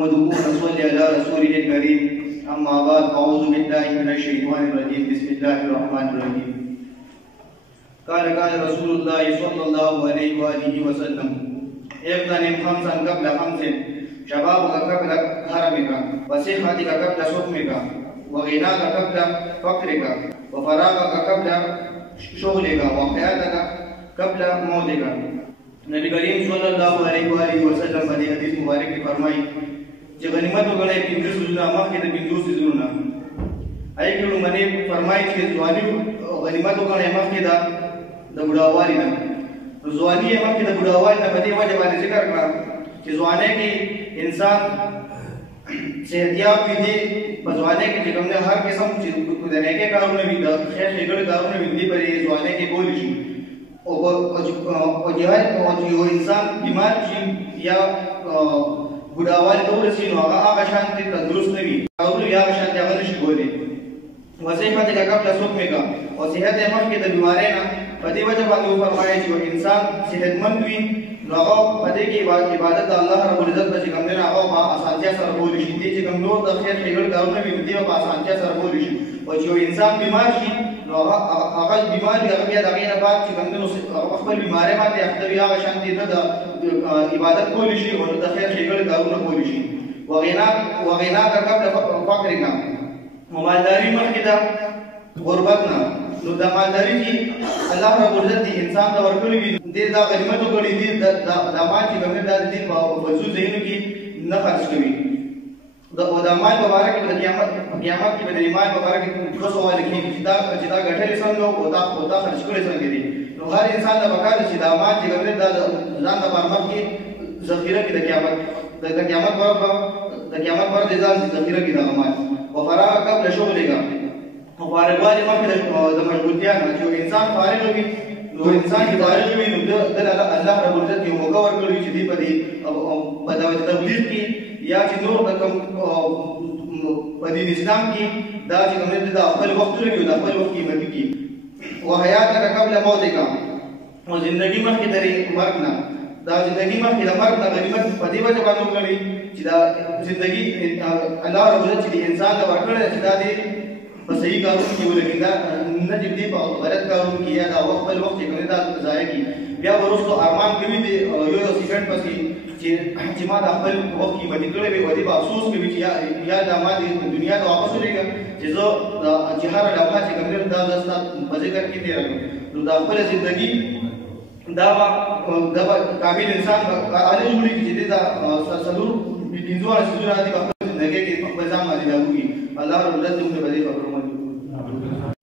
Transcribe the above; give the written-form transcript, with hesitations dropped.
نحمده ونصلي على رسوله الكريم أما بعد أعوذ بالله من الشيطان الرجيم بسم الله الرحمن الرحيم قال رسول الله صلى الله عليه وآله وسلم اغتنم خمسا قبل خمس شبابك قبل هرمك وصحتك قبل سقمك وغناك قبل فقرك وفراغك قبل شغلك وحياتك قبل موتك. نبی کریم صلی الله علیه و آله وسلم په حدیث مبارک کې فرمایي چې غنیمت وګڼئ پنځه سيزونه مخکې د پنځو سيزونو نه. هغې کې لومړی فرمایي چې ځواني غنیمت وګڼئ مخکې د بوډاوالي نه. نو ځواني یې مخکې د بوډاوالي نه په دې وجه باندې ذکر کړه چې ځوانۍ کې انسان صحتیاب وي. دې په ځوانۍ کې چې کوم دی هر قسم چې د نیکۍ کارونه وي د خیر ښېګڼې کارونه وي دې په ځوانۍ کې کولی شي. یو انسان بیمار شي یا بوډاوالي ته ورسي نو هغه شانتې تندرست نه وي کارونه وي هغه شانتې هغه نشي کولی. وصحتک قبل سقمک او صحت یې مخکې د بیمارۍ نه په دې وجه باندې وفرمایي چې انسان صحتمند وي نو هغه په دې کې عبادت د الله رب العزت په چې کوم دی هغه په اسانتیا سره کولی شي. دې چې کوم نور د خیر ښېګڼې کارونه وي نو دې په اسانتیا سره کولی شي. او چې یو انسان بیمار شي نو هغه بیمار وي هغه بیا د هغې نه بعد چې کوم دی نو خپل بیمارۍ باندې اخته وي هغه شانتې نه د عبادت کولی شي او د خیر ښېګڼې کارونه کولی شي. وغناک قبل فقرک او مالداري مخکې د غربت نه. نو د مالداري کې الله رب العزت انسان ته ورکړي وي دې دا غنیمت وګڼي دې دا مال چې کوم دی دا دې په فضول ځایونو کې نه خرڅ کوي. او د مال په باره کې د قیامت کې به د مال په باره کې دوه سوال کېږي چې دا ګټلې څنګه او دا خرڅ کړی څنګه دي. نو هر انسان ته پکار ده چې دا مال چې کوم دی دا ځان لپاره مخکې ذخیره کړي د قیامت پر د ځان ذخیره کړي دغه مال. وفراغ قبل شغلک او فارغوالی مخکې د مشغولتیا نه. چې انسان فارغ وي نو انسان چې فارغ وي نو دله الله رب العزت یو موقع ورکړی چې دې په تبلیغ کې یا چې نور د کوم په دین اسلام کې دا چې کوم دی د خپل وختونه وي د خپل وخت قیمتي کړي. وحیاتک قبل موتک او زندګي مخکې د مرګ نه. دا زندګي مخکې د مرګ نه غنیمت په دې وجه باندې وګڼئ چې دا زندګي الله رب العزت چې انسان ته ورکړی چې دا دې په صحیح کارونو کې ولګي دا نه چې دې په غلط کارونو کې یا دا خپل وخت چې کوم دی دا ضایع کړي. بیا وروسته ارمان کوي دې یو سیکنډ پسې چې ما د خپل وخت قیمتي کړی وي او دې په افسوس کوي چې یا دا ما د دنیا ته واپس ولېږم چې زه چې هره لمحه چې کوم دی دا زه ستا په ذکر کې تېره کړم. نو دا خپله زندګي دا به کامل انسان هغه جوړېږي چې دې دا څلور پنځه واړه څیزونه دي په خپل زندګۍ کې په خپل ځان باندې لاګو کړي. الله رب العزت موږ ته په دې خبرو باندې